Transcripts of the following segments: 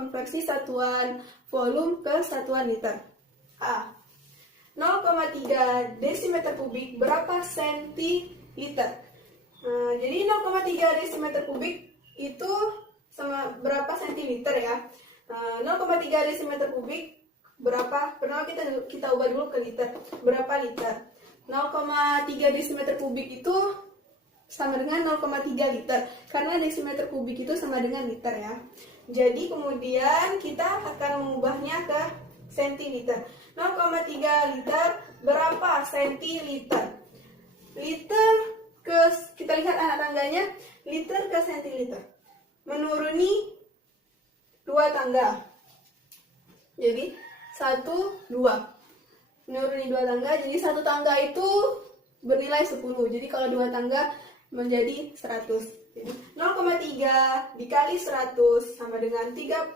konversi satuan volume ke satuan liter. A. 0,3 desimeter kubik berapa sentiliter? Jadi 0,3 desimeter kubik itu sama berapa sentiliter ya? 0,3 desimeter kubik berapa? Pertama kita ubah dulu ke liter. Berapa liter? 0,3 desimeter kubik itu sama dengan 0,3 liter. Karena desimeter kubik itu sama dengan liter ya. Jadi kemudian kita akan mengubahnya ke sentiliter. 0,3 liter berapa sentiliter? Liter ke, kita lihat anak tangganya, liter ke sentiliter. Menuruni 2 tangga. Jadi 1, 2. Menuruni 2 tangga, jadi 1 tangga itu bernilai 10. Jadi kalau 2 tangga menjadi 100. Jadi 0,3 dikali 100 sama dengan 30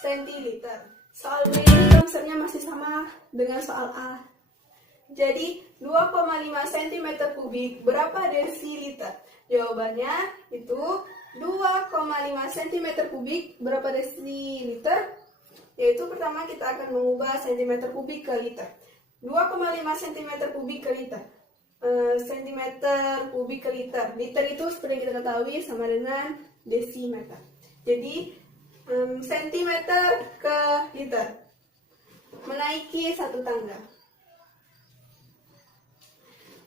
sentiliter. Soal B ini konsepnya masih sama dengan soal A. Jadi 2,5 cm kubik berapa desiliter? Jawabannya itu 2,5 cm kubik berapa desiliter? Yaitu pertama kita akan mengubah cm kubik ke liter. 2,5 cm kubik ke liter. Sentimeter kubik ke liter. Liter itu seperti kita ketahui sama dengan desimeter. Jadi sentimeter ke liter. Menaiki 1 tangga.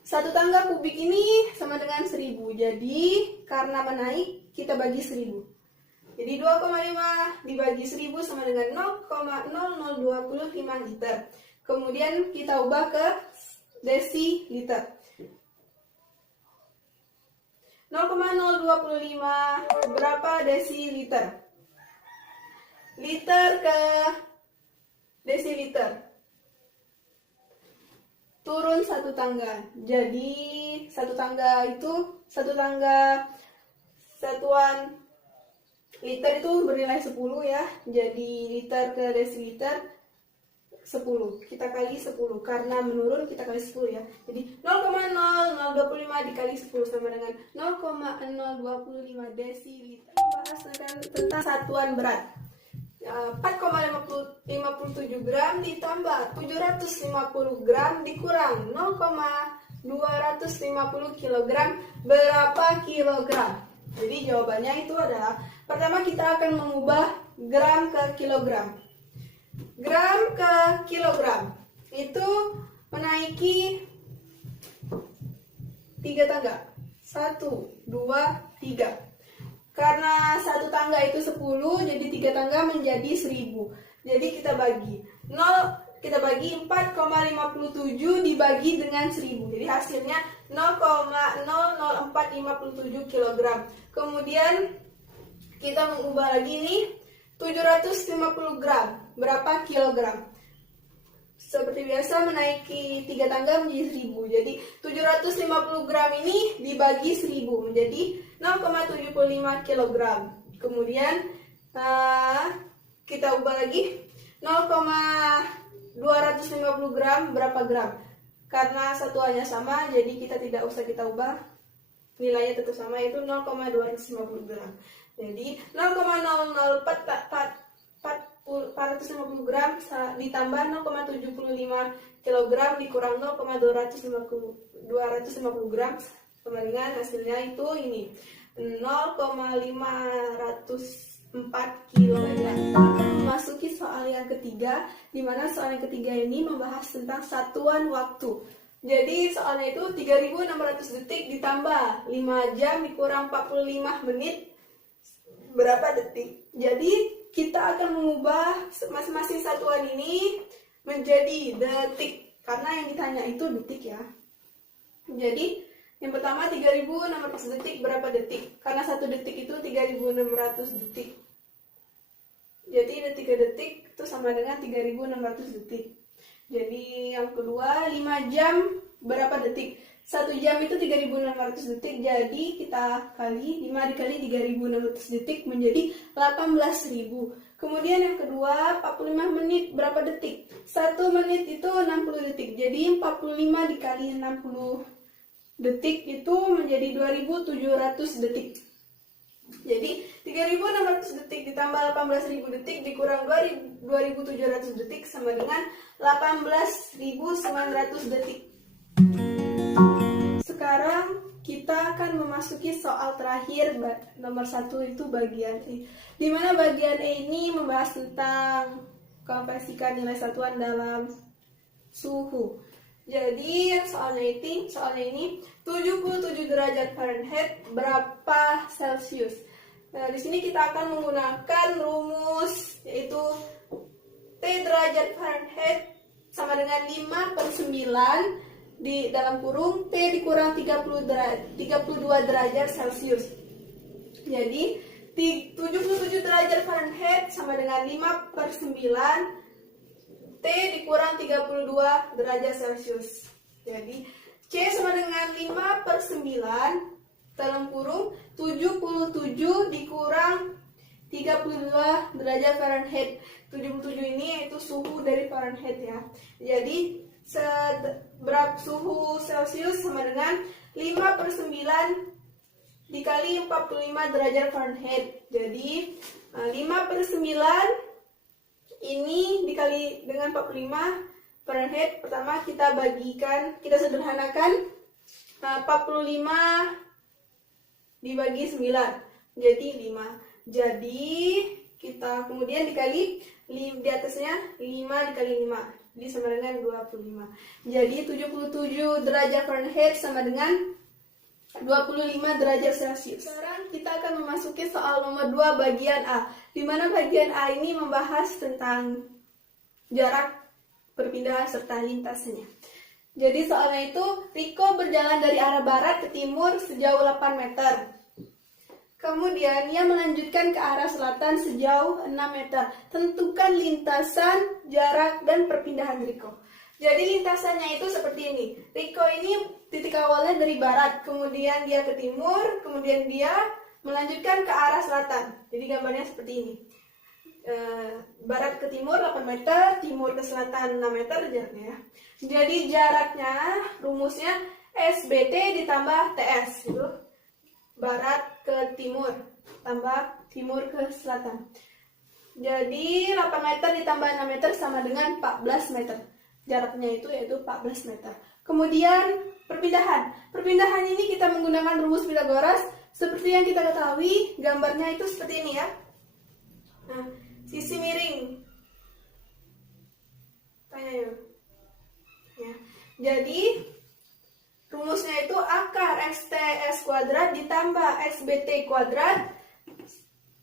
1 tangga kubik ini sama dengan 1000. Jadi karena menaik kita bagi 1000. Jadi 2,5 dibagi 1000 sama dengan 0,0025 liter. Kemudian kita ubah ke desiliter. 0,025 berapa desiliter? Liter ke desiliter. Turun 1 tangga. Jadi 1 tangga itu, 1 tangga satuan liter itu bernilai 10 ya. Jadi liter ke desiliter 10. Kita kali 10 karena menurun kita kali 10 ya. Jadi 0,0025 dikali 10 sama dengan 0,025 desiliter. Bahas tentang satuan berat. 4,57 gram ditambah 750 gram dikurang 0,250 kilogram berapa kilogram? Jadi jawabannya itu adalah pertama kita akan mengubah gram ke kilogram. Gram ke kilogram itu menaiki 3 tangga. 1, 2, 3. Karena 1 tangga itu 10, jadi 3 tangga menjadi 1000. Jadi kita bagi 4,57 dibagi dengan 1000. Jadi hasilnya 0,00457 kg. Kemudian kita mengubah lagi nih 750 gram. Berapa kilogram? Seperti biasa menaiki 3 tangga menjadi 1000. Jadi 750 gram ini dibagi 1000 menjadi 0,75 kg. Kemudian kita ubah lagi 0,250 gram berapa gram? Karena satuannya sama, jadi kita tidak usah kita ubah. Nilainya tetap sama, yaitu 0,250 gram. Jadi 0,450 gram ditambah 0,75 kg dikurang 0,250 gram sama dengan hasilnya itu ini 0,504 kg. Memasuki soal yang ketiga, di mana soal yang ketiga ini membahas tentang satuan waktu. Jadi soalnya itu 3600 detik ditambah 5 jam dikurang 45 menit berapa detik. Jadi kita akan mengubah masing-masing satuan ini menjadi detik karena yang ditanya itu detik ya. Jadi yang pertama 3600 detik berapa detik? Karena 1 detik itu 3600 detik. Jadi detik ke detik itu sama dengan 3600 detik. Jadi yang kedua 5 jam berapa detik? 1 jam itu 3600 detik. Jadi kita kali 5 dikali 3600 detik menjadi 18.000. Kemudian yang kedua 45 menit berapa detik? 1 menit itu 60 detik. Jadi 45 dikali 60 detik itu menjadi 2700 detik. Jadi 3.600 detik ditambah 18.000 detik dikurang 2.700 detik sama dengan 18.900 detik. Sekarang kita akan memasuki soal terakhir, nomor 1 itu bagian E. Di mana bagian E ini membahas tentang konversikan nilai satuan dalam suhu. Jadi soalnya ini 77 derajat Fahrenheit berapa Celcius. Nah, di sini kita akan menggunakan rumus yaitu T derajat Fahrenheit sama dengan 5/9 di dalam kurung T dikurang 32 derajat Celcius. Jadi 77 derajat Fahrenheit sama dengan 5/9 T dikurang 32 derajat Celcius. Jadi C sama dengan 5/9 dalam kurung 77 dikurang 32 derajat Fahrenheit. 77 ini yaitu suhu dari Fahrenheit ya. Jadi berapa suhu Celcius sama dengan 5/9 dikali 45 derajat Fahrenheit. Jadi 5/9 ini dikali dengan 45 Fahrenheit. Pertama kita sederhanakan 45 dibagi 9 jadi 5. Jadi kita kemudian dikali di atasnya 5 dikali 5 jadi sama dengan 25. Jadi 77 derajat Fahrenheit sama dengan 25 derajat Celcius. Sekarang kita akan memasuki soal nomor 2 bagian A, di mana bagian A ini membahas tentang jarak perpindahan serta lintasannya. Jadi soalnya itu Riko berjalan dari arah barat ke timur sejauh 8 meter. Kemudian ia melanjutkan ke arah selatan sejauh 6 meter. Tentukan lintasan, jarak, dan perpindahan Riko. Jadi lintasannya itu seperti ini. Riko ini titik awalnya dari barat, kemudian dia ke timur, kemudian dia melanjutkan ke arah selatan. Jadi gambarnya seperti ini. Barat ke timur 8 meter, timur ke selatan 6 meter jaraknya. Jadi jaraknya, rumusnya SBT ditambah TS gitu. Barat ke timur tambah timur ke selatan. Jadi 8 meter ditambah 6 meter sama dengan 14 meter. Jaraknya itu yaitu 14 meter. Kemudian perpindahan. Perpindahan ini kita menggunakan rumus Pythagoras. Seperti yang kita ketahui, gambarnya itu seperti ini ya. Nah, sisi miring. Tanya yuk. Ya. Jadi rumusnya itu akar XTS kuadrat ditambah XBT kuadrat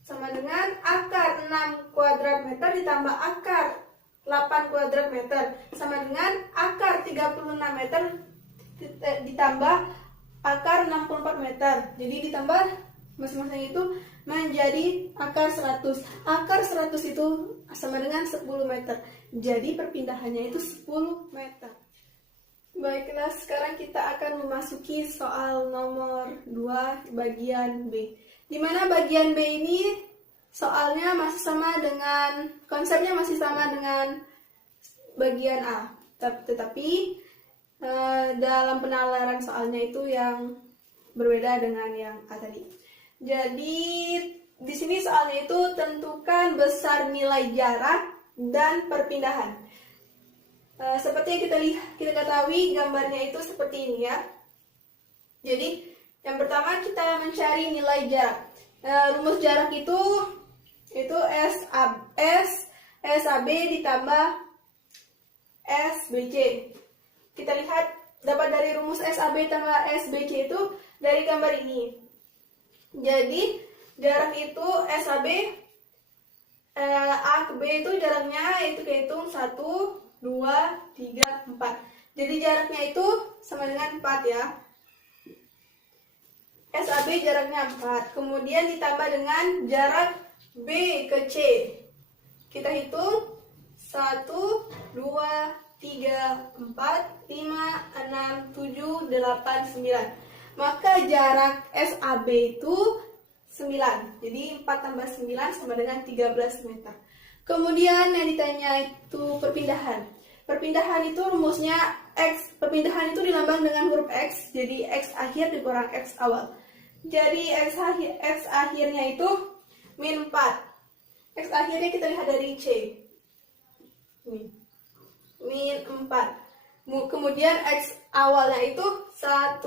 sama dengan akar 6 kuadrat meter ditambah akar 8 kuadrat meter sama dengan akar 36 meter ditambah akar 64 meter. Jadi ditambah masing-masing itu menjadi akar 100. Akar 100 itu sama dengan 10 meter. Jadi perpindahannya itu 10 meter. Baiklah, sekarang kita akan memasuki soal nomor 2 bagian B. Di mana bagian B ini soalnya masih sama dengan, konsepnya masih sama dengan bagian A. Tetapi dalam penalaran soalnya itu yang berbeda dengan yang A tadi. Jadi di sini soalnya itu tentukan besar nilai jarak dan perpindahan. Seperti yang kita ketahui, gambarnya itu seperti ini ya. Jadi yang pertama kita mencari nilai jarak. Rumus jarak itu SAB ditambah SBC. Kita lihat dapat dari rumus SAB tambah SBC itu dari gambar ini. Jadi jarak itu SAB A ke B itu jaraknya itu kehitung 1, 2, 3, 4. Jadi jaraknya itu sama dengan 4 ya. SAB jaraknya 4. Kemudian ditambah dengan jarak B ke C. Kita hitung 1, 2, 3, 4, 5, 6, 7, 8, 9. Maka jarak SAB itu 9. Jadi 4 tambah 9 sama dengan 13 meter. Kemudian yang ditanya itu perpindahan. Perpindahan itu rumusnya X. Perpindahan itu dilambang dengan huruf X. Jadi X akhir dikurang X awal. Jadi X akhirnya itu min 4. X akhirnya kita lihat dari C. Min 4. Kemudian X awalnya itu 1.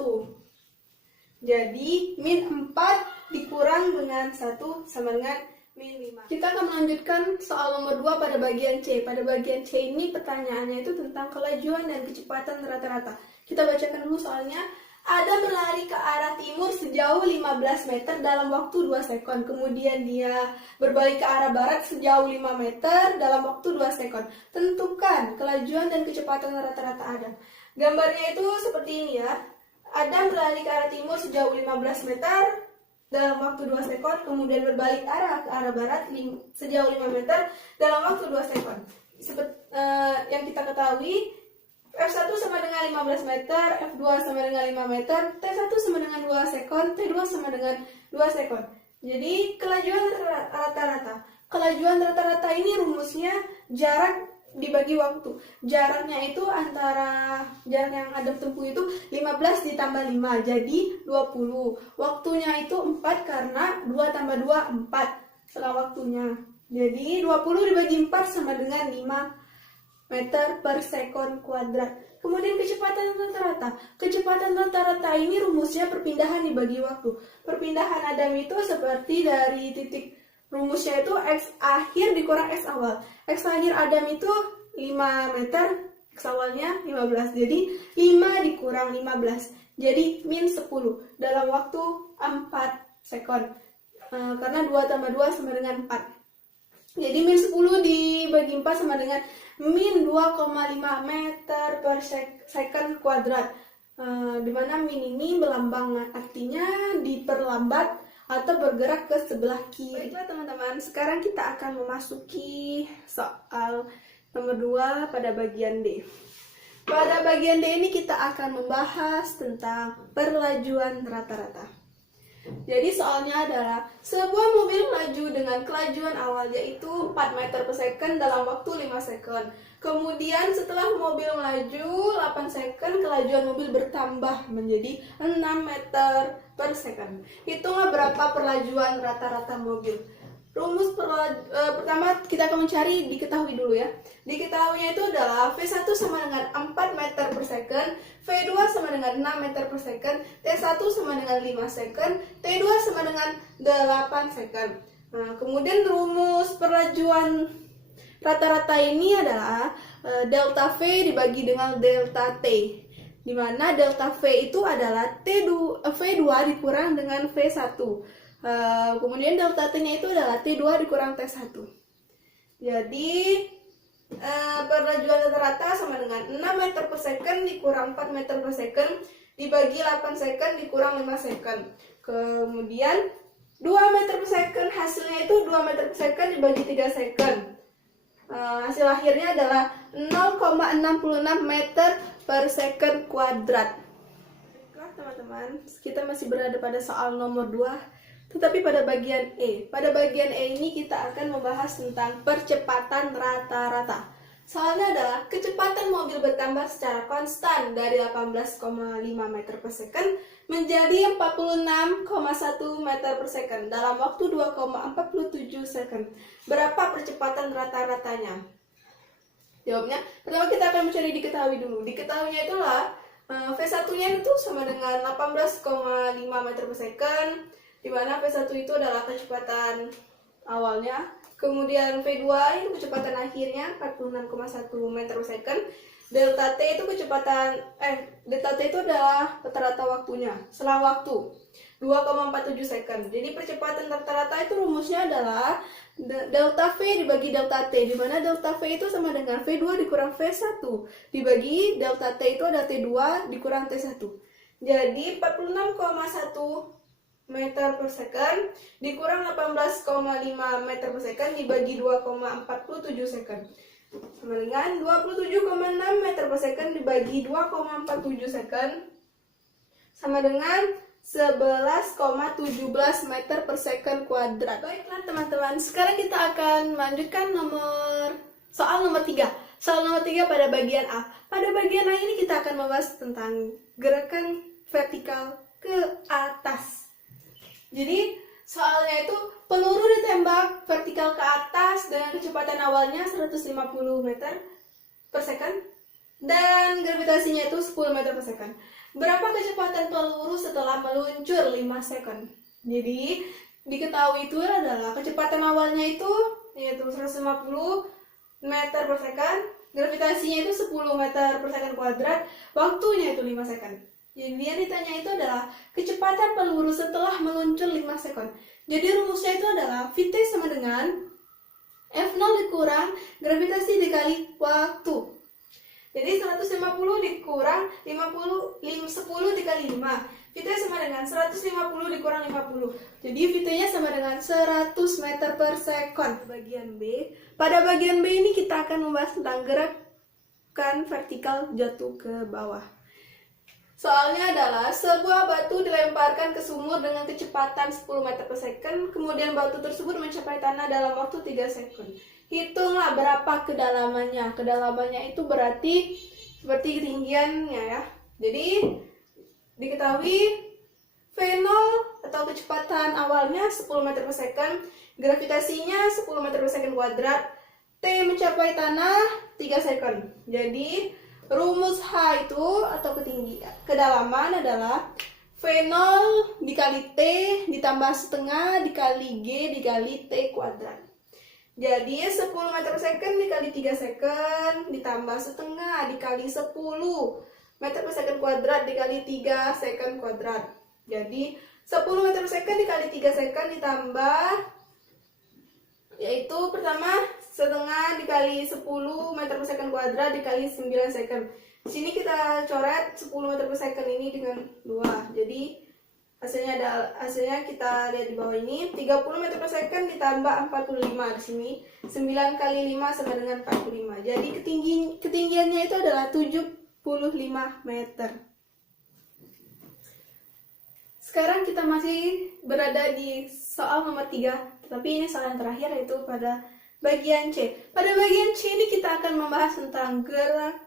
Jadi min 4 dikurang dengan 1 sama dengan min 5. Kita akan melanjutkan soal nomor 2 pada bagian C. Pada bagian C ini pertanyaannya itu tentang kelajuan dan kecepatan rata-rata. Kita bacakan dulu soalnya. Adam berlari ke arah timur sejauh 15 meter dalam waktu 2 sekon. Kemudian dia berbalik ke arah barat sejauh 5 meter dalam waktu 2 sekon. Tentukan kelajuan dan kecepatan rata-rata Adam. Gambarnya itu seperti ini ya. Adam berlari ke arah timur sejauh 15 meter dalam waktu 2 sekon. Kemudian berbalik arah ke arah barat sejauh 5 meter dalam waktu 2 sekon. Seperti yang kita ketahui, F1 sama dengan 15 meter, F2 sama dengan 5 meter, T1 sama dengan 2 sekon, T2 sama dengan 2 sekon. Jadi kelajuan rata-rata. Kelajuan rata-rata ini rumusnya jarak dibagi waktu. Jaraknya itu antara jarak yang Adam tempuh itu 15 ditambah 5, jadi 20. Waktunya itu 4 karena 2 tambah 2, 4 setelah waktunya. Jadi 20 dibagi 4 sama dengan 5 meter per sekon kuadrat. Kemudian kecepatan rata-rata. Kecepatan rata-rata ini rumusnya perpindahan dibagi waktu. Perpindahan Adam itu seperti dari titik rumusnya itu X akhir dikurang X awal. X akhir Adam itu 5 meter, X awalnya 15. Jadi 5 dikurang 15. Jadi min 10 dalam waktu 4 sekon. Karena 2 tambah 2 sama dengan 4. Jadi min 10 dibagi 4 sama dengan min 2,5 meter per second kuadrat. Dimana min ini melambang, artinya diperlambat atau bergerak ke sebelah kiri. Baiklah teman-teman, sekarang kita akan memasuki soal nomor 2 pada bagian D. Pada bagian D ini kita akan membahas tentang perlajuan rata-rata. Jadi soalnya adalah sebuah mobil melaju dengan kelajuan awal yaitu 4 meter per second dalam waktu 5 second. Kemudian setelah mobil melaju 8 second, kelajuan mobil bertambah menjadi 6 meter per second. Hitunglah berapa perlajuan rata-rata mobil. Rumus pertama kita akan mencari diketahui dulu ya. Diketahuinya itu adalah V1 sama dengan 4 meter per second, V2 sama dengan 6 meter per second, T1 sama dengan 5 second, T2 sama dengan 8 second. Nah, kemudian rumus perlajuan rata-rata ini adalah delta V dibagi dengan delta T. Di mana delta V itu adalah V2 dikurang dengan V1. Kemudian delta T-nya itu adalah T2 dikurang T1. Jadi perlajuan rata-rata sama dengan 6 meter per second dikurang 4 meter per second dibagi 8 second dikurang 5 second. Kemudian 2 meter per second hasilnya itu 2 meter per second dibagi 3 second. Hasil akhirnya adalah 0,66 meter per second kuadrat. Baiklah teman-teman, kita masih berada pada soal nomor 2. Tetapi pada bagian E. Pada bagian E ini kita akan membahas tentang percepatan rata-rata. Soalnya adalah kecepatan mobil bertambah secara konstan dari 18,5 meter per second menjadi 46,1 meter per second dalam waktu 2,47 second. Berapa percepatan rata-ratanya? Jawabnya, pertama kita akan mencari diketahui dulu. Diketahuinya itulah V1-nya itu sama dengan 18,5 meter per second, di mana V1 itu adalah kecepatan awalnya, kemudian V2 itu kecepatan akhirnya 46,1 meter per second, delta T itu delta T itu adalah rata-rata waktunya setelah waktu 2,47 second. Jadi percepatan rata-rata itu rumusnya adalah delta V dibagi delta T, di mana delta V itu sama dengan V2 dikurang V1 dibagi delta T itu ada T2 dikurang T1. Jadi 46,1 meter per second dikurang 18,5 meter per second dibagi 2,47 second sama dengan 27,6 meter per second dibagi 2,47 second sama dengan 11,17 meter per second kuadrat. Baiklah teman-teman, sekarang kita akan melanjutkan soal nomor 3. Soal nomor 3 pada bagian A. Pada bagian A ini kita akan membahas tentang gerakan vertikal ke atas. Jadi soalnya itu peluru ditembak vertikal ke atas dengan kecepatan awalnya 150 meter per second dan gravitasinya itu 10 meter per second. Berapa kecepatan peluru setelah meluncur 5 second? Jadi diketahui itu adalah kecepatan awalnya itu yaitu 150 meter per second, gravitasinya itu 10 meter per second kuadrat, waktunya itu 5 second. Jadi yang ditanya itu adalah kecepatan peluru setelah meluncur 5 second. Jadi rumusnya itu adalah Vt sama dengan F0 dikurang gravitasi dikali waktu. Jadi 150 dikurang 10 dikali 5. Vt sama dengan 150 dikurang 50. Jadi Vt-nya sama dengan 100 meter per second. Bagian B. Pada bagian B ini kita akan membahas tentang gerakan vertikal jatuh ke bawah. Soalnya adalah sebuah batu dilemparkan ke sumur dengan kecepatan 10 meter per second, kemudian batu tersebut mencapai tanah dalam waktu 3 second. Hitunglah berapa kedalamannya. Kedalamannya itu berarti seperti ketinggiannya ya. Jadi diketahui V0 atau kecepatan awalnya 10 meter per second, gravitasinya 10 meter per second kuadrat, T mencapai tanah 3 second. Jadi rumus H itu atau ketinggian kedalaman adalah V0 dikali T ditambah setengah dikali G dikali T kuadrat. Jadi 10 meter per second dikali 3 second ditambah setengah dikali 10 meter per second kuadrat dikali 3 second kuadrat. Jadi 10 meter per second dikali 3 second ditambah, yaitu pertama setengah dikali 10 meter per second kuadrat dikali 9 second. Di sini kita coret 10 meter per second ini dengan 2. Jadi hasilnya kita lihat di bawah ini 30 meter per second ditambah 45 di sini. 9 kali 5 sama dengan 45. Jadi ketinggiannya itu adalah 75 meter. Sekarang kita masih berada di soal nomor 3, tetapi ini soal yang terakhir yaitu pada bagian C. Pada bagian C ini kita akan membahas tentang gerak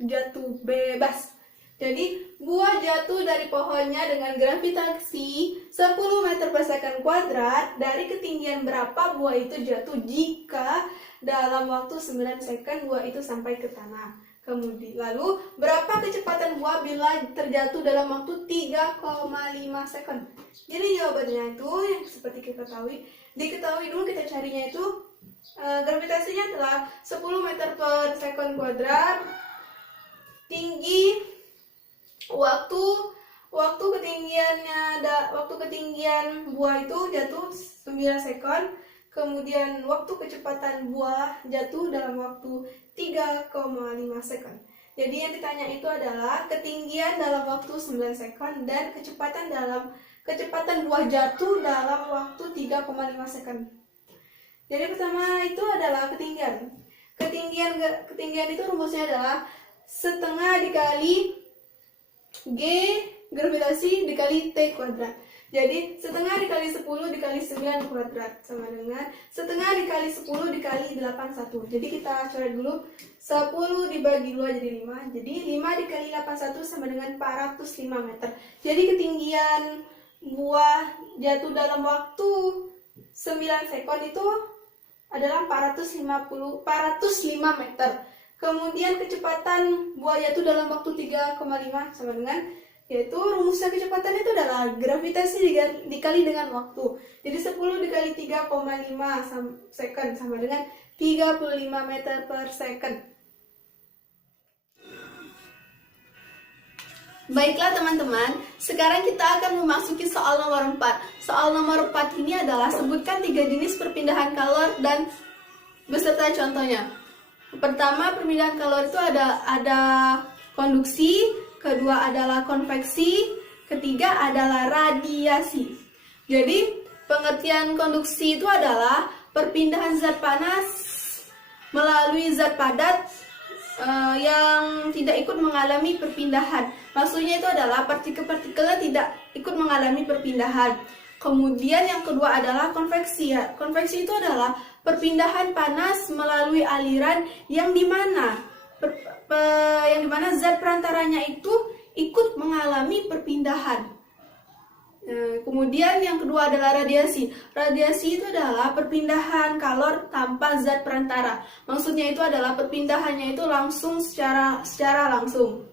jatuh bebas. Jadi buah jatuh dari pohonnya dengan gravitasi 10 meter per second kuadrat. Dari ketinggian berapa buah itu jatuh jika dalam waktu 9 second buah itu sampai ke tanah. Kemudian lalu berapa kecepatan buah bila terjatuh dalam waktu 3,5 second. Jadi jawabannya itu yang seperti kita diketahui dulu kita carinya itu gravitasinya adalah 10 meter per second kuadrat, tinggi waktu ketinggian buah itu jatuh 9 second, kemudian waktu kecepatan buah jatuh dalam waktu 3,5 second. Jadi yang ditanya itu adalah ketinggian dalam waktu 9 second dan kecepatan buah jatuh dalam waktu 3,5 second. Jadi pertama itu adalah ketinggian. Ketinggian itu rumusnya adalah setengah dikali G gravitasi dikali T kuadrat. Jadi setengah dikali 10 dikali 9 kuadrat sama dengan setengah dikali 10 dikali 81. Jadi kita coret dulu 10 dibagi 2 jadi 5. Jadi 5 dikali 81 sama dengan 405 meter. Jadi ketinggian buah jatuh dalam waktu 9 second itu adalah 405 meter. Kemudian kecepatan buah jatuh dalam waktu 3,5 sama dengan, yaitu rumusnya kecepatan itu adalah gravitasi dikali dengan waktu. Jadi 10 dikali 3,5 second sama dengan 35 meter per second. Baiklah teman-teman, sekarang kita akan memasuki soal nomor 4. Soal nomor 4 ini adalah sebutkan 3 jenis perpindahan kalor dan beserta contohnya. Pertama, perpindahan kalor itu ada konduksi, kedua adalah konveksi, ketiga adalah radiasi. Jadi, pengertian konduksi itu adalah perpindahan zat panas melalui zat padat yang tidak ikut mengalami perpindahan. Maksudnya itu adalah partikel-partikelnya tidak ikut mengalami perpindahan. Kemudian yang kedua adalah konveksi. Konveksi itu adalah perpindahan panas melalui aliran yang dimana zat perantaranya itu ikut mengalami perpindahan. Kemudian yang kedua adalah radiasi. Radiasi itu adalah perpindahan kalor tanpa zat perantara. Maksudnya itu adalah perpindahannya itu langsung secara langsung,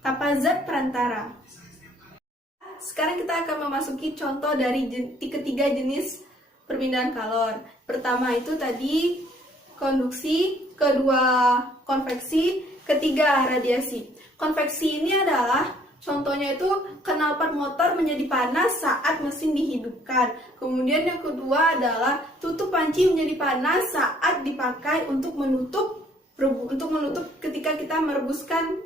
tanpa zat perantara. Sekarang kita akan memasuki contoh dari ketiga jenis perpindahan kalor. Pertama itu tadi konduksi, kedua konveksi, ketiga radiasi. Konveksi ini adalah contohnya itu knalpot motor menjadi panas saat mesin dihidupkan. Kemudian yang kedua adalah tutup panci menjadi panas saat dipakai untuk menutup ketika kita merebuskan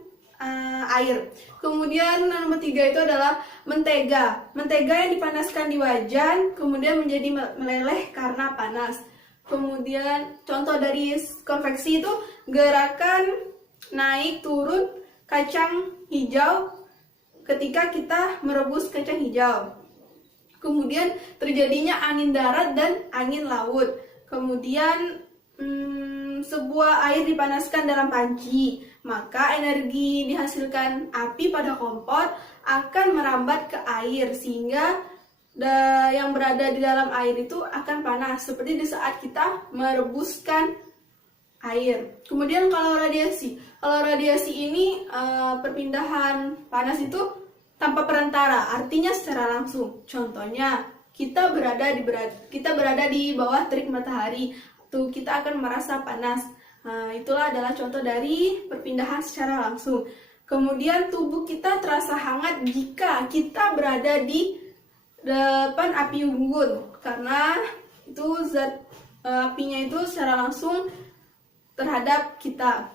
air. Kemudian nomor 3 itu adalah mentega. Mentega yang dipanaskan di wajan kemudian menjadi meleleh karena panas. Kemudian contoh dari konveksi itu gerakan naik turun kacang hijau ketika kita merebus kacang hijau. Kemudian terjadinya angin darat dan angin laut. Kemudian sebuah air dipanaskan dalam panci, maka energi dihasilkan api pada kompor akan merambat ke air sehingga yang berada di dalam air itu akan panas seperti di saat kita merebuskan air. Kemudian kalau radiasi ini perpindahan panas itu tanpa perantara, artinya secara langsung. Contohnya kita berada di bawah terik matahari, tuh kita akan merasa panas. Itulah adalah contoh dari perpindahan secara langsung. Kemudian tubuh kita terasa hangat jika kita berada di depan api unggun, karena itu zat apinya itu secara langsung terhadap kita.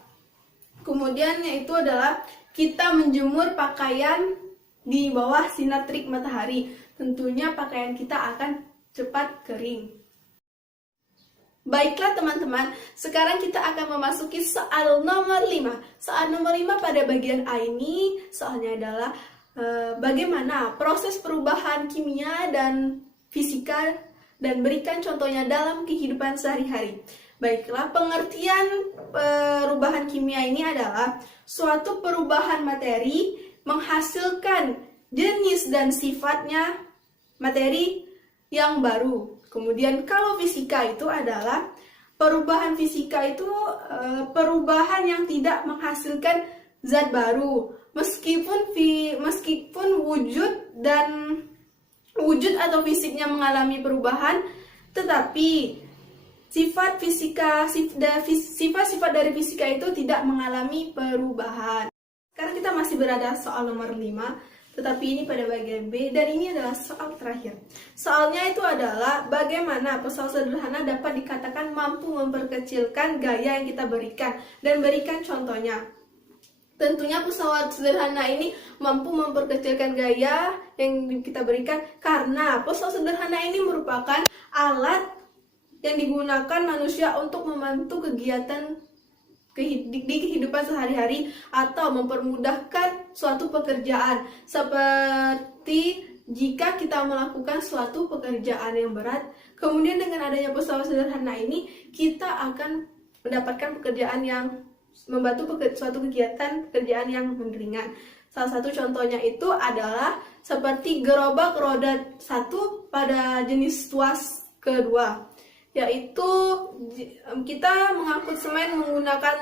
Kemudian yaitu adalah kita menjemur pakaian di bawah sinar terik matahari. Tentunya pakaian kita akan cepat kering. Baiklah teman-teman, sekarang kita akan memasuki soal nomor 5. Soal nomor 5 pada bagian A ini, soalnya adalah bagaimana proses perubahan kimia dan fisika dan berikan contohnya dalam kehidupan sehari-hari. Baiklah, pengertian perubahan kimia ini adalah suatu perubahan materi menghasilkan jenis dan sifatnya materi yang baru. Kemudian kalau fisika itu adalah perubahan fisika itu perubahan yang tidak menghasilkan zat baru, meskipun wujud atau fisiknya mengalami perubahan, tetapi sifat-sifat dari fisika itu tidak mengalami perubahan. Sekarang kita masih berada soal nomor 5, tetapi ini pada bagian B, dan ini adalah soal terakhir. Soalnya itu adalah bagaimana pesawat sederhana dapat dikatakan mampu memperkecilkan gaya yang kita berikan, dan berikan contohnya. Tentunya pesawat sederhana ini mampu memperkecilkan gaya yang kita berikan karena pesawat sederhana ini merupakan alat yang digunakan manusia untuk membantu kegiatan di kehidupan sehari-hari atau mempermudahkan suatu pekerjaan, seperti jika kita melakukan suatu pekerjaan yang berat. Kemudian dengan adanya pesawat sederhana ini kita akan mendapatkan pekerjaan yang membantu suatu pekerjaan yang ringan. Salah satu contohnya itu adalah seperti gerobak roda 1 pada jenis tuas kedua, yaitu kita mengangkut semen menggunakan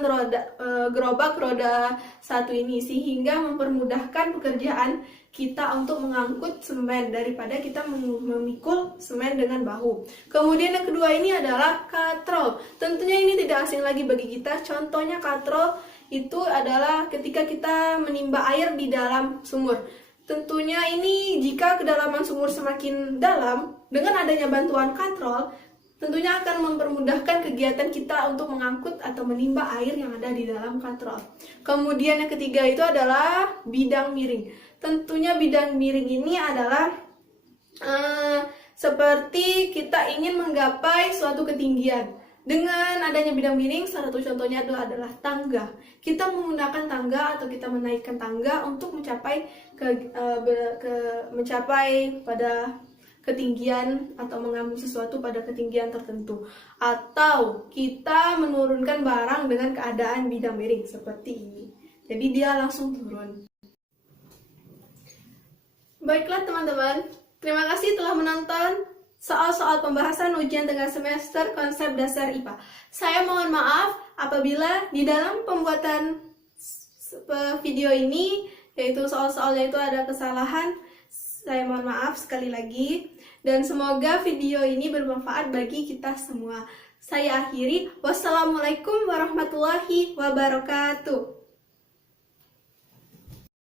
gerobak roda 1 ini, sehingga mempermudahkan pekerjaan kita untuk mengangkut semen daripada kita memikul semen dengan bahu. Kemudian yang kedua ini adalah katrol. Tentunya ini tidak asing lagi bagi kita. Contohnya katrol itu adalah ketika kita menimba air di dalam sumur. Tentunya ini jika kedalaman sumur semakin dalam, dengan adanya bantuan katrol tentunya akan mempermudahkan kegiatan kita untuk mengangkut atau menimba air yang ada di dalam katrol. Kemudian yang ketiga itu adalah bidang miring. Tentunya bidang miring ini adalah seperti kita ingin menggapai suatu ketinggian. Dengan adanya bidang miring, salah satu contohnya adalah tangga. Kita menggunakan tangga atau kita menaikkan tangga untuk mencapai pada ketinggian atau mengambil sesuatu pada ketinggian tertentu, atau kita menurunkan barang dengan keadaan bidang miring seperti ini. Jadi dia langsung turun. Baiklah teman-teman, Terima kasih telah menonton soal-soal pembahasan ujian tengah semester konsep dasar IPA. Saya mohon maaf apabila di dalam pembuatan video ini, yaitu soal-soalnya itu ada kesalahan. Saya mohon maaf sekali lagi. Dan semoga video ini bermanfaat bagi kita semua. Saya akhiri. Wassalamualaikum warahmatullahi wabarakatuh.